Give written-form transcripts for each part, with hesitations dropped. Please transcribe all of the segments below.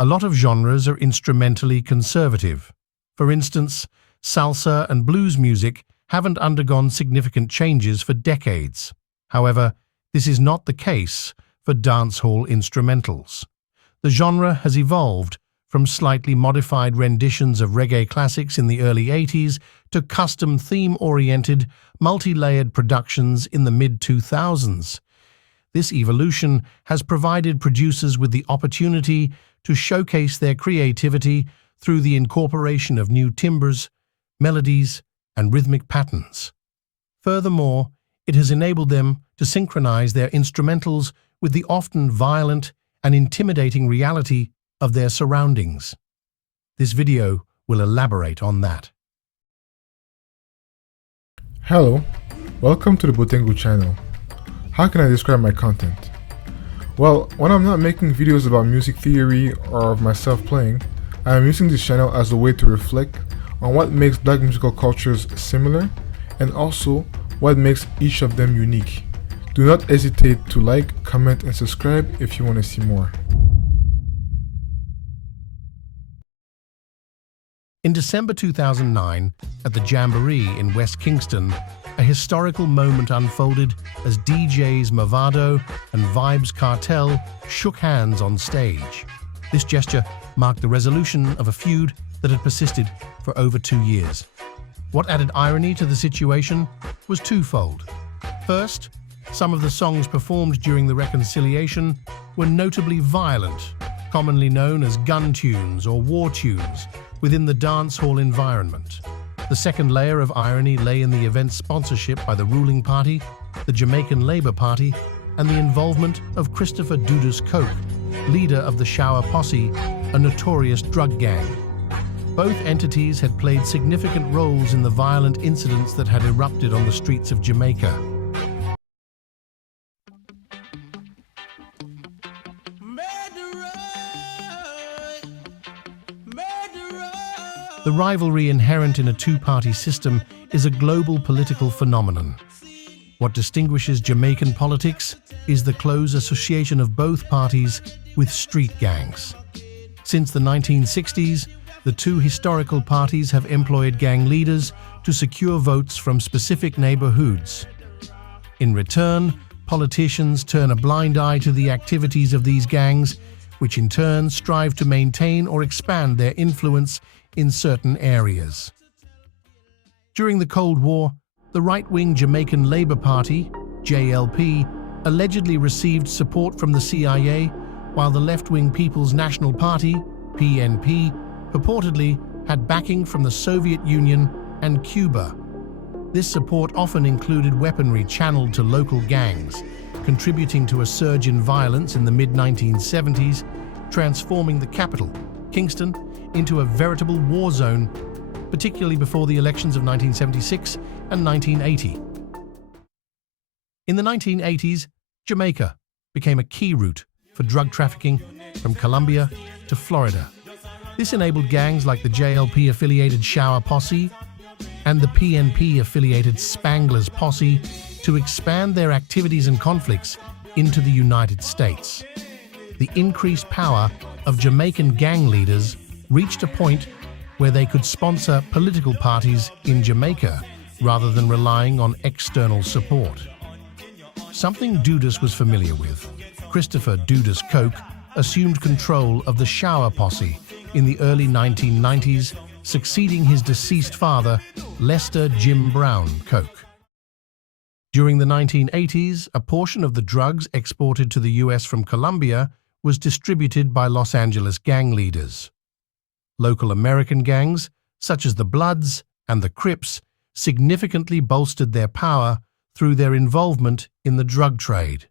A lot of genres are instrumentally conservative. For instance, salsa and blues music haven't undergone significant changes for decades. However, this is not the case for dancehall instrumentals. The genre has evolved from slightly modified renditions of reggae classics in the early 80s to custom theme-oriented, multi-layered productions in the mid-2000s. This evolution has provided producers with the opportunity to showcase their creativity through the incorporation of new timbres, melodies, and rhythmic patterns. Furthermore, it has enabled them to synchronize their instrumentals with the often violent and intimidating reality of their surroundings. This video will elaborate on that. Hello, welcome to the Botengu channel. How can I describe my content? Well, when I'm not making videos about music theory or of myself playing, I am using this channel as a way to reflect on what makes black musical cultures similar and also what makes each of them unique. Do not hesitate to like, comment, and subscribe if you want to see more. In December 2009, at the Jamboree in West Kingston, a historical moment unfolded as DJs Movado and Vibes Cartel shook hands on stage. This gesture marked the resolution of a feud that had persisted for over 2 years. What added irony to the situation was twofold. First, some of the songs performed during the reconciliation were notably violent, commonly known as gun tunes or war tunes, within the dancehall environment. The second layer of irony lay in the event's sponsorship by the ruling party, the Jamaican Labour Party, and the involvement of Christopher Dudas Coke, leader of the Shower Posse, a notorious drug gang. Both entities had played significant roles in the violent incidents that had erupted on the streets of Jamaica. The rivalry inherent in a two-party system is a global political phenomenon. What distinguishes Jamaican politics is the close association of both parties with street gangs. Since the 1960s, the two historical parties have employed gang leaders to secure votes from specific neighborhoods. In return, politicians turn a blind eye to the activities of these gangs, which in turn strive to maintain or expand their influence in certain areas. During the Cold War, the right-wing Jamaican Labour Party, JLP, allegedly received support from the CIA, while the left-wing People's National Party, PNP, purportedly had backing from the Soviet Union and Cuba. This support often included weaponry channeled to local gangs, contributing to a surge in violence in the mid-1970s, transforming the capital, Kingston, into a veritable war zone, particularly before the elections of 1976 and 1980. In the 1980s, Jamaica became a key route for drug trafficking from Colombia to Florida. This enabled gangs like the JLP-affiliated Shower Posse and the PNP-affiliated Spangler's Posse to expand their activities and conflicts into the United States. The increased power of Jamaican gang leaders reached a point where they could sponsor political parties in Jamaica rather than relying on external support. Something Dudas was familiar with. Christopher Dudas Coke assumed control of the Shower Posse in the early 1990s, succeeding his deceased father, Lester Jim Brown Coke. During the 1980s, a portion of the drugs exported to the US from Colombia was distributed by Los Angeles gang leaders. Local American gangs, such as the Bloods and the Crips, significantly bolstered their power through their involvement in the drug trade.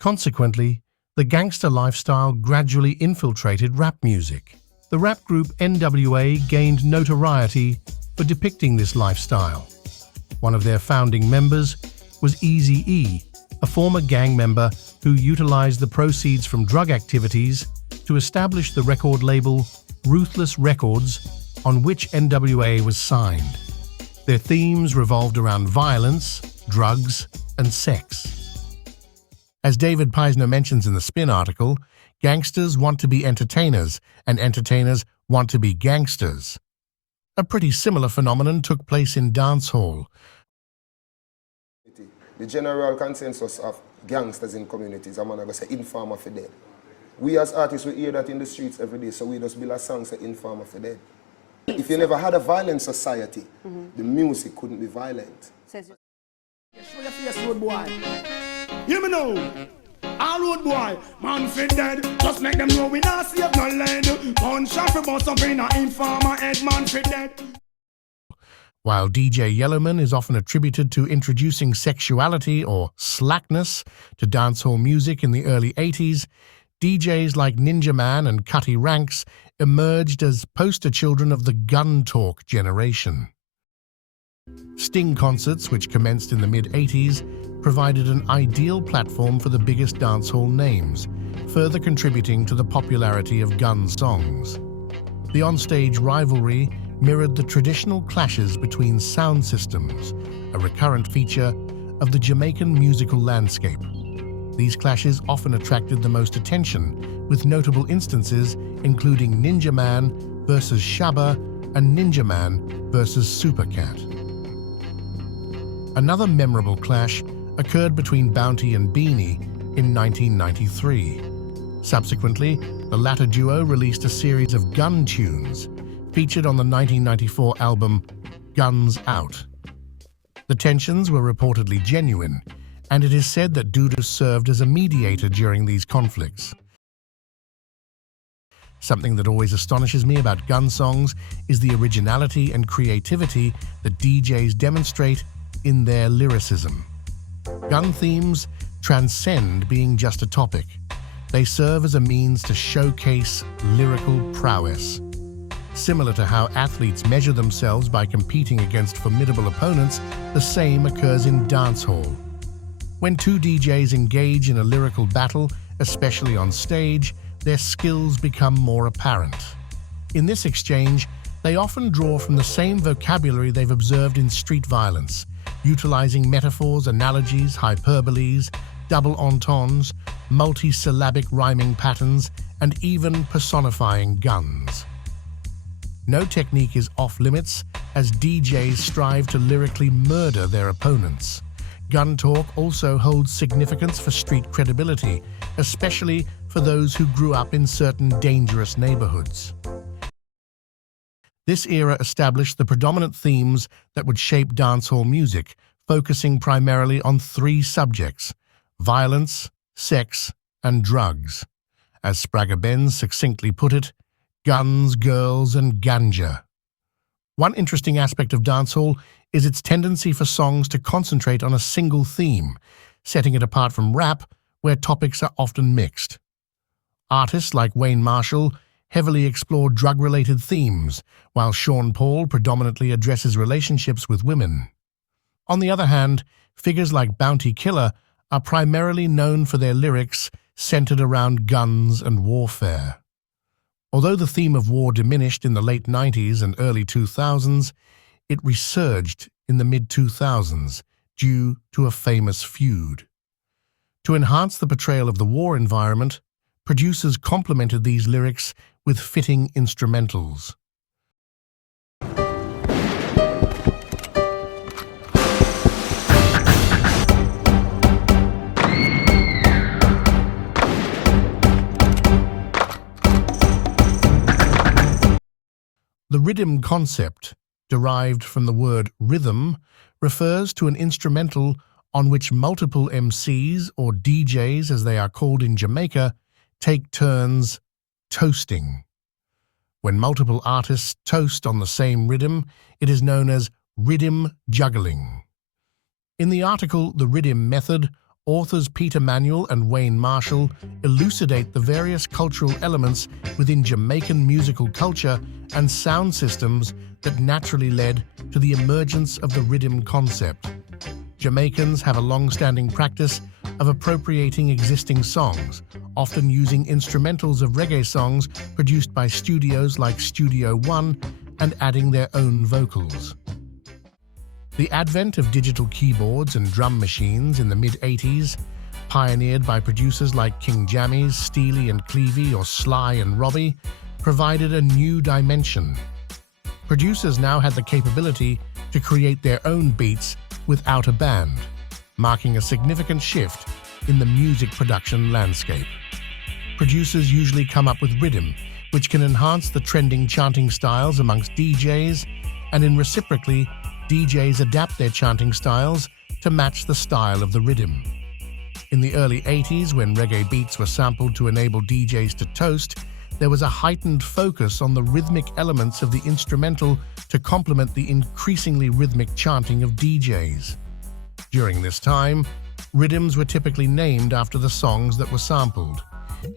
Consequently, the gangster lifestyle gradually infiltrated rap music. The rap group NWA gained notoriety for depicting this lifestyle. One of their founding members was Eazy-E, a former gang member who utilized the proceeds from drug activities to establish the record label Ruthless Records, on which NWA was signed. Their themes revolved around violence, drugs, and sex. As David Peisner mentions in the Spin article, Gangsters want to be entertainers, and entertainers want to be gangsters. A pretty similar phenomenon took place in dancehall. The general consensus of gangsters in communities, I'm going to say informer for dead. We as artists, we hear that in the streets every day, so we just build a song say informer for dead. If you never had a violent society, the music couldn't be violent. Show your face, road boy. Hear me now. All road boy, man fit dead. Just make them know we not save no lead. Gunshot for bust up in a informer head, man fit dead. While DJ Yellowman is often attributed to introducing sexuality or slackness to dancehall music in the early 80s, DJs like Ninja Man and Cutty Ranks emerged as poster children of the gun talk generation. Sting concerts, which commenced in the mid-80s, provided an ideal platform for the biggest dancehall names, further contributing to the popularity of gun songs. The onstage rivalry mirrored the traditional clashes between sound systems, a recurrent feature of the Jamaican musical landscape. These clashes often attracted the most attention, with notable instances including Ninja Man versus Shabba and Ninja Man versus Supercat. Another memorable clash occurred between Bounty and Beanie in 1993. Subsequently, the latter duo released a series of gun tunes featured on the 1994 album Guns Out. The tensions were reportedly genuine, and it is said that Duda served as a mediator during these conflicts. Something that always astonishes me about gun songs is the originality and creativity that DJs demonstrate in their lyricism. Gun themes transcend being just a topic. They serve as a means to showcase lyrical prowess. Similar to how athletes measure themselves by competing against formidable opponents, the same occurs in dancehall. When two DJs engage in a lyrical battle, especially on stage, their skills become more apparent. In this exchange, they often draw from the same vocabulary they've observed in street violence, utilizing metaphors, analogies, hyperboles, double entendres, multi-syllabic rhyming patterns, and even personifying guns. No technique is off-limits as DJs strive to lyrically murder their opponents. Gun talk also holds significance for street credibility, especially for those who grew up in certain dangerous neighborhoods. This era established the predominant themes that would shape dancehall music, focusing primarily on three subjects: violence, sex, and drugs. As Spragga Benz succinctly put it, guns, girls, and ganja. One interesting aspect of dancehall is its tendency for songs to concentrate on a single theme, setting it apart from rap, where topics are often mixed. Artists like Wayne Marshall heavily explore drug-related themes, while Sean Paul predominantly addresses relationships with women. On the other hand, figures like Bounty Killer are primarily known for their lyrics centered around guns and warfare. Although the theme of war diminished in the late 90s and early 2000s, it resurged in the mid-2000s due to a famous feud. To enhance the portrayal of the war environment, producers complemented these lyrics with fitting instrumentals. The rhythm concept, derived from the word rhythm, refers to an instrumental on which multiple MCs, or DJs as they are called in Jamaica, take turns toasting. When multiple artists toast on the same rhythm, it is known as rhythm juggling. In the article The Rhythm Method, authors Peter Manuel and Wayne Marshall elucidate the various cultural elements within Jamaican musical culture and sound systems that naturally led to the emergence of the rhythm concept. Jamaicans have a long-standing practice of appropriating existing songs, often using instrumentals of reggae songs produced by studios like Studio One and adding their own vocals. The advent of digital keyboards and drum machines in the mid-80s pioneered by producers like King Jammies, Steely and Clevie, or Sly and Robbie, provided a new dimension. Producers now had the capability to create their own beats without a band, marking a significant shift in the music production landscape. Producers usually come up with rhythm, which can enhance the trending chanting styles amongst DJs, and in reciprocally, DJs adapt their chanting styles to match the style of the rhythm. In the early 80s, when reggae beats were sampled to enable DJs to toast, there was a heightened focus on the rhythmic elements of the instrumental to complement the increasingly rhythmic chanting of DJs. During this time, rhythms were typically named after the songs that were sampled.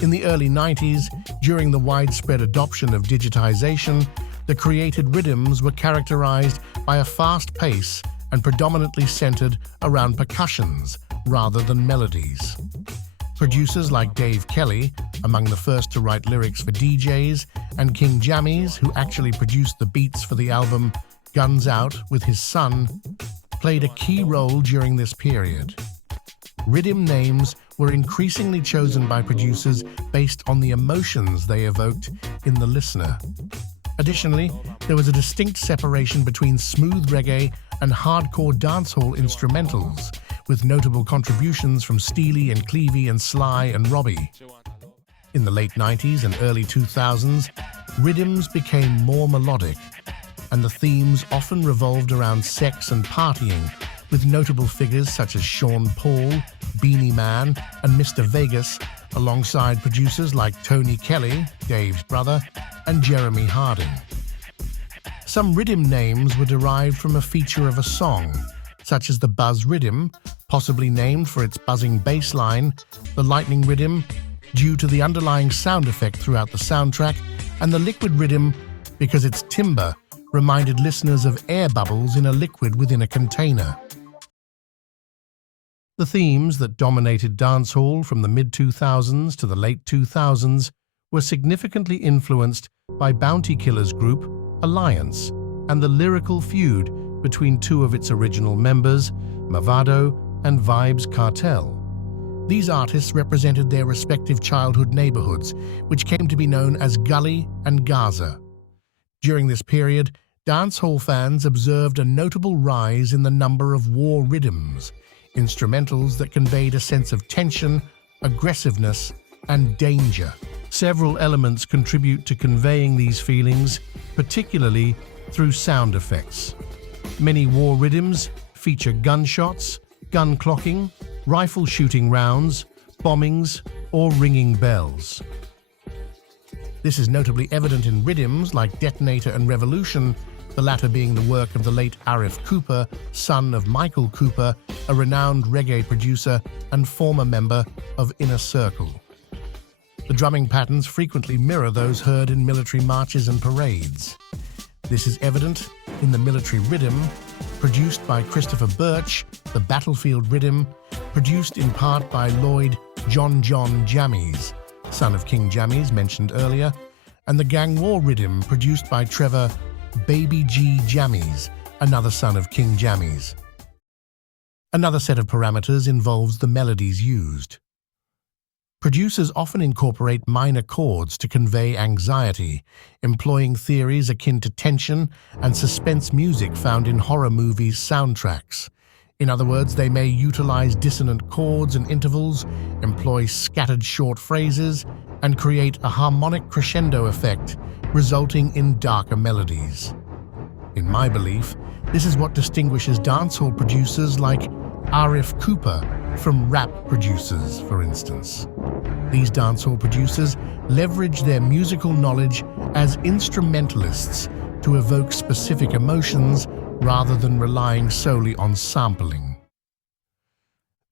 In the early 90s, during the widespread adoption of digitization, the created rhythms were characterized by a fast pace and predominantly centered around percussions rather than melodies. Producers like Dave Kelly, among the first to write lyrics for DJs, and King Jammies, who actually produced the beats for the album Guns Out with his son, played a key role during this period. Rhythm names were increasingly chosen by producers based on the emotions they evoked in the listener. Additionally, there was a distinct separation between smooth reggae and hardcore dancehall instrumentals, with notable contributions from Steely and Clevie and Sly and Robbie. In the late 90s and early 2000s, rhythms became more melodic, and the themes often revolved around sex and partying, with notable figures such as Sean Paul, Beanie Man, and Mr. Vegas, alongside producers like Tony Kelly, Dave's brother, and Jeremy Harding. Some rhythm names were derived from a feature of a song, such as the buzz rhythm, possibly named for its buzzing bass line, the lightning rhythm, due to the underlying sound effect throughout the soundtrack, and the liquid rhythm because its timbre reminded listeners of air bubbles in a liquid within a container. The themes that dominated dancehall from the mid-2000s to the late 2000s were significantly influenced by Bounty Killers group Alliance and the lyrical feud between two of its original members, Mavado and Vibes Cartel. These artists represented their respective childhood neighborhoods, which came to be known as Gully and Gaza. During this period, dancehall fans observed a notable rise in the number of war rhythms, instrumentals that conveyed a sense of tension, aggressiveness, and danger. Several elements contribute to conveying these feelings, particularly through sound effects. Many war rhythms feature gunshots, gun clocking, rifle shooting rounds, bombings, or ringing bells. This is notably evident in rhythms like Detonator and Revolution, the latter being the work of the late Arif Cooper, son of Michael Cooper, a renowned reggae producer and former member of Inner Circle. The drumming patterns frequently mirror those heard in military marches and parades. This is evident in the military rhythm, produced by Christopher Birch, the battlefield rhythm, produced in part by Lloyd John Jammies, son of King Jammies mentioned earlier, and the gang war rhythm produced by Trevor Baby G Jammies, another son of King Jammies. Another set of parameters involves the melodies used. Producers often incorporate minor chords to convey anxiety, employing theories akin to tension and suspense music found in horror movies' soundtracks. In other words, they may utilize dissonant chords and intervals, employ scattered short phrases, and create a harmonic crescendo effect, resulting in darker melodies. In my belief, this is what distinguishes dancehall producers like Arif Cooper from rap producers, for instance. These dancehall producers leverage their musical knowledge as instrumentalists to evoke specific emotions rather than relying solely on sampling.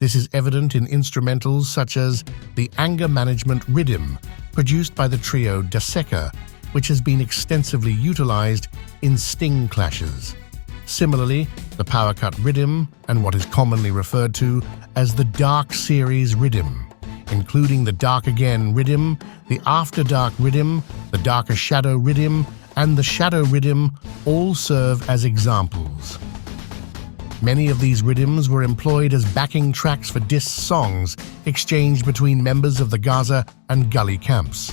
This is evident in instrumentals such as the Anger Management Rhythm, produced by the trio Daseka, which has been extensively utilized in Sting clashes. Similarly, the Power Cut Rhythm and what is commonly referred to as the Dark Series Rhythm, including the Dark Again Rhythm, the After Dark Rhythm, the Darker Shadow Rhythm, and the Shadow Rhythm all serve as examples. Many of these rhythms were employed as backing tracks for diss songs exchanged between members of the Gaza and Gully camps.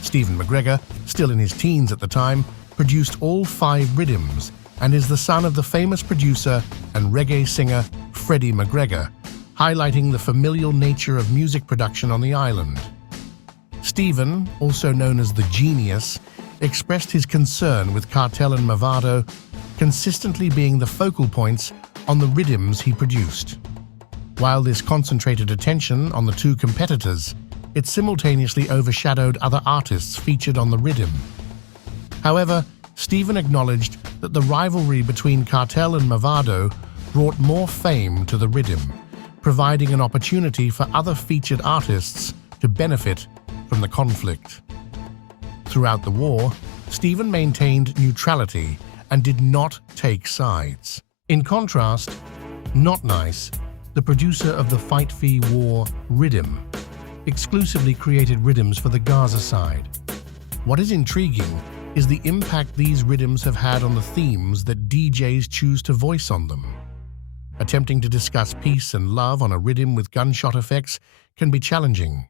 Stephen McGregor, still in his teens at the time, produced all 5 rhythms and is the son of the famous producer and reggae singer Freddie McGregor, highlighting the familial nature of music production on the island. Stephen, also known as the Genius, expressed his concern with Cartel and Mavado consistently being the focal points on the rhythms he produced. While this concentrated attention on the 2 competitors, it simultaneously overshadowed other artists featured on the rhythm. However, Stephen acknowledged that the rivalry between Cartel and Mavado brought more fame to the rhythm, providing an opportunity for other featured artists to benefit from the conflict. Throughout the war, Stephen maintained neutrality and did not take sides. In contrast, Not Nice, the producer of the Fight Fee War rhythm, exclusively created rhythms for the Gaza side. What is intriguing is the impact these rhythms have had on the themes that DJs choose to voice on them. Attempting to discuss peace and love on a rhythm with gunshot effects can be challenging.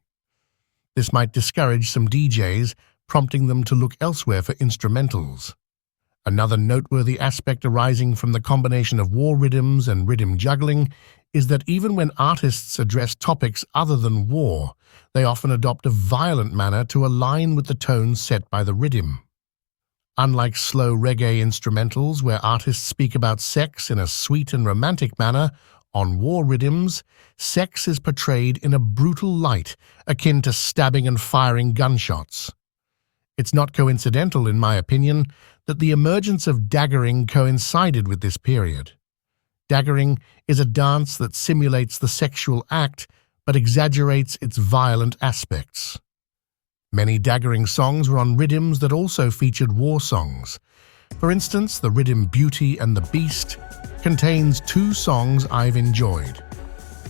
This might discourage some DJs, prompting them to look elsewhere for instrumentals. Another noteworthy aspect arising from the combination of war rhythms and rhythm juggling is that even when artists address topics other than war, they often adopt a violent manner to align with the tone set by the rhythm. Unlike slow reggae instrumentals where artists speak about sex in a sweet and romantic manner, on war rhythms, sex is portrayed in a brutal light, akin to stabbing and firing gunshots. It's not coincidental, in my opinion, that the emergence of daggering coincided with this period. Daggering is a dance that simulates the sexual act but exaggerates its violent aspects. Many daggering songs were on rhythms that also featured war songs. For instance, the rhythm Beauty and the Beast contains 2 songs I've enjoyed: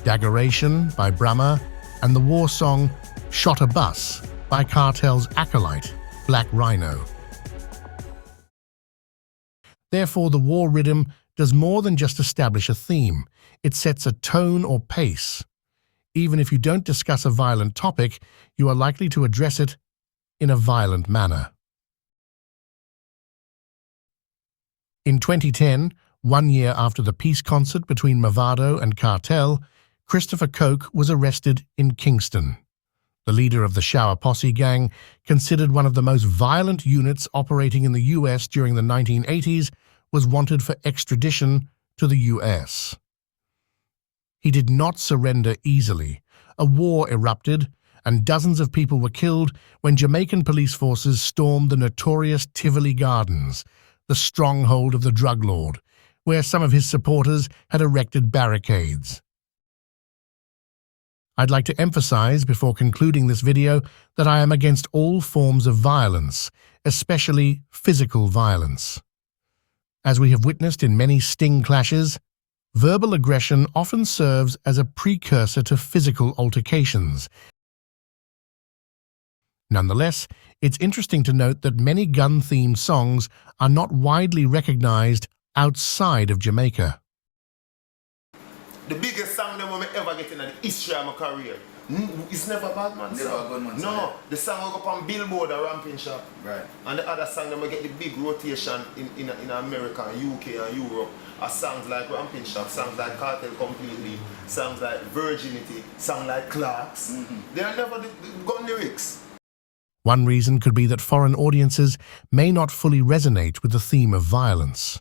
Daggeration by Brahma and the war song Shot a Bus by Cartel's acolyte, Black Rhino. Therefore, the war rhythm does more than just establish a theme. It sets a tone or pace. Even if you don't discuss a violent topic, you are likely to address it in a violent manner. In 2010, 1 year after the peace concert between Mavado and Cartel, Christopher Koch was arrested in Kingston. The leader of the Shower Posse gang, considered one of the most violent units operating in the US during the 1980s, was wanted for extradition to the US. He did not surrender easily. A war erupted, and dozens of people were killed when Jamaican police forces stormed the notorious Tivoli Gardens, the stronghold of the drug lord, where some of his supporters had erected barricades. I'd like to emphasize before concluding this video that I am against all forms of violence, especially physical violence. As we have witnessed in many sting clashes, verbal aggression often serves as a precursor to physical altercations. Nonetheless, it's interesting to note that many gun-themed songs are not widely recognized outside of Jamaica. The biggest song that I ever get in the history of my career, it's never a bad man song. No, the song will go up on Billboard or Ramping Shop. Right. And the other song that I get the big rotation in America, UK and Europe are songs like Ramping Shop, songs like Cartel Completely, songs like Virginity, songs like Clarks. They are never the gun lyrics. One reason could be that foreign audiences may not fully resonate with the theme of violence.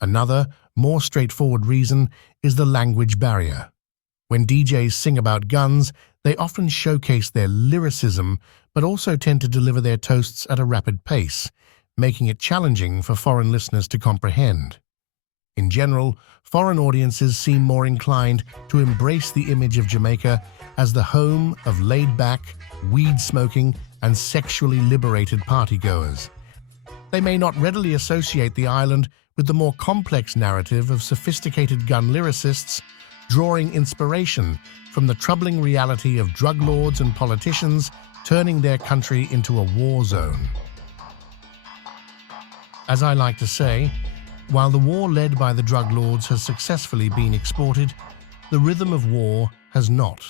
Another, more straightforward reason is the language barrier. When DJs sing about guns, they often showcase their lyricism, but also tend to deliver their toasts at a rapid pace, making it challenging for foreign listeners to comprehend. In general, foreign audiences seem more inclined to embrace the image of Jamaica as the home of laid-back, weed-smoking, and sexually liberated partygoers. They may not readily associate the island with the more complex narrative of sophisticated gun lyricists, drawing inspiration from the troubling reality of drug lords and politicians turning their country into a war zone. As I like to say, While the war led by the drug lords has successfully been exported, the rhythm of war has not.